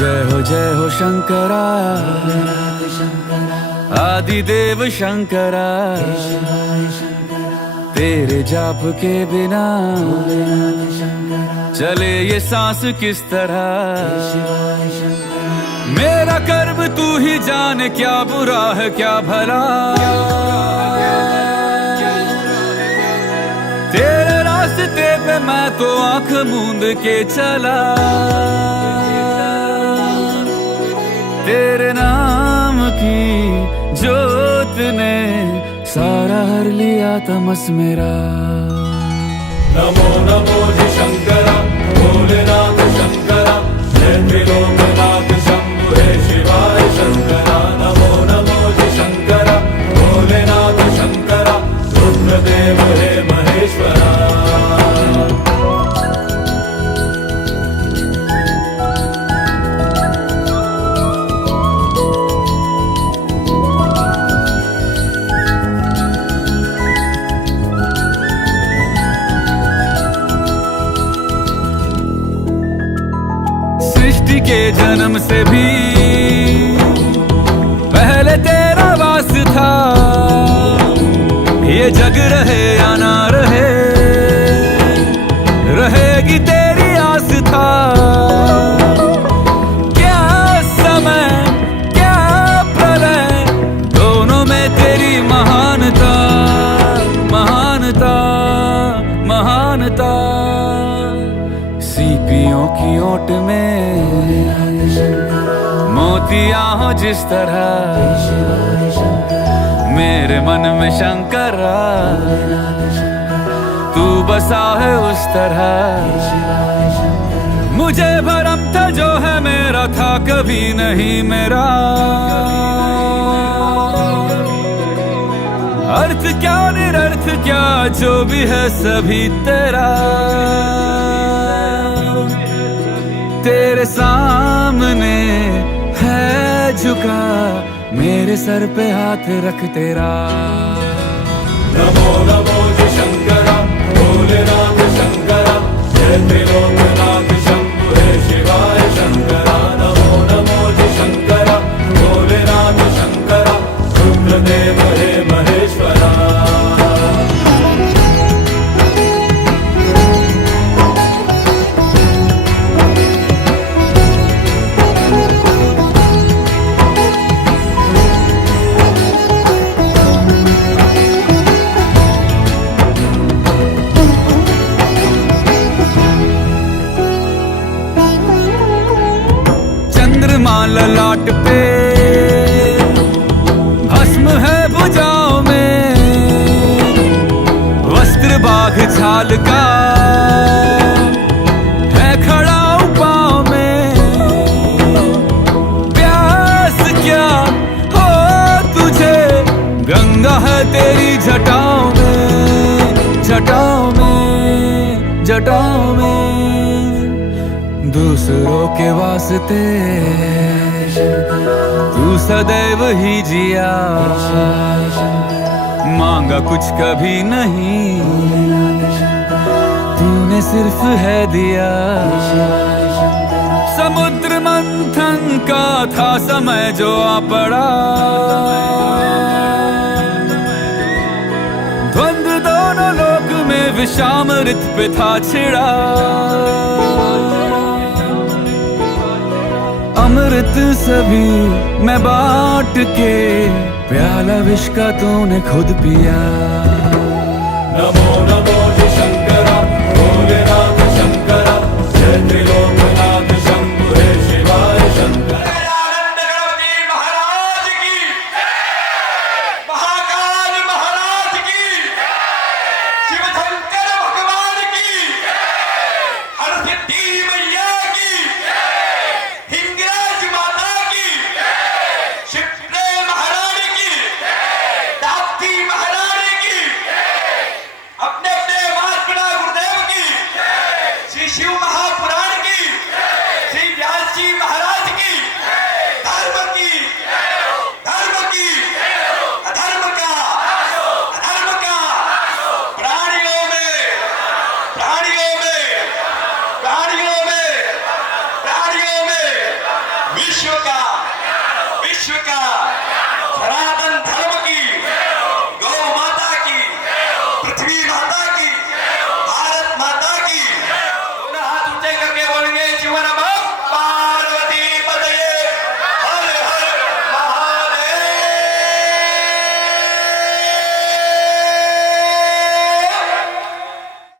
जय हो शंकरा, आदिदेव शंकरा। तेरे जाप के बिना चले ये सांस किस तरह। मेरा कर्म तू ही जाने, क्या बुरा है क्या भला। तेरे रास्ते पे मैं तो आंख मूंद के चला। तेरे नाम की जोत ने सारा हर लिया तमस मेरा। नमो नमो जी शंकरा, भोलेनाथ शंकरा, जय त्रिलोकनाथ शंभु हे शिवाय शंकरा। नमो नमो जी शंकरा, भोलेनाथ शंकरा, रुद्रदेव हे महेश्वरा। सृष्टि के जन्म से भी पहले तेरा वास था। ये जग रहे या ना रहे, रहेगी तेरी आस था। क्या समय क्या प्रलय, दोनों में तेरी महानता महानता महानता। सीपियों की ओट में मोतियां हो जिस तरह, मेरे मन में शंकरा तू बसा है उस तरह। मुझे भरम था जो है मेरा था कभी नहीं मेरा। अर्थ क्या निरर्थ क्या जो भी है सभी तेरा। तेरे सामने है झुका, मेरे सर पे हाथ रख तेरा। नमो नमो जी शंकरा, भोलेनाथ शंकरा, जय त्रिलोकनाथ शंभु हे शिवाय शंकरा। नमो नमो जी शंकरा, भोलेनाथ शंकरा, रुद्रदेव हे महेश्वरा। चंद्रमा ललाट पे भस्म है भुजाओं में, वस्त्र बाघ छाल का है खड़ा पाँव में। प्यास क्या हो तुझे, गंगा है तेरी जटाओं में जटाओं में जटाओं में। दूसरों के वास्ते तू सदैव ही जिया, मांगा कुछ कभी नहीं, तूने सिर्फ है दिया। समुद्र मंथन का था समय जो आ पड़ा, द्वंद्व दोनों लोक में विषामृत पे था छिड़ा। अमृत सभी मैं बांट के, प्याला विष का तूने खुद पिया। नमो नमो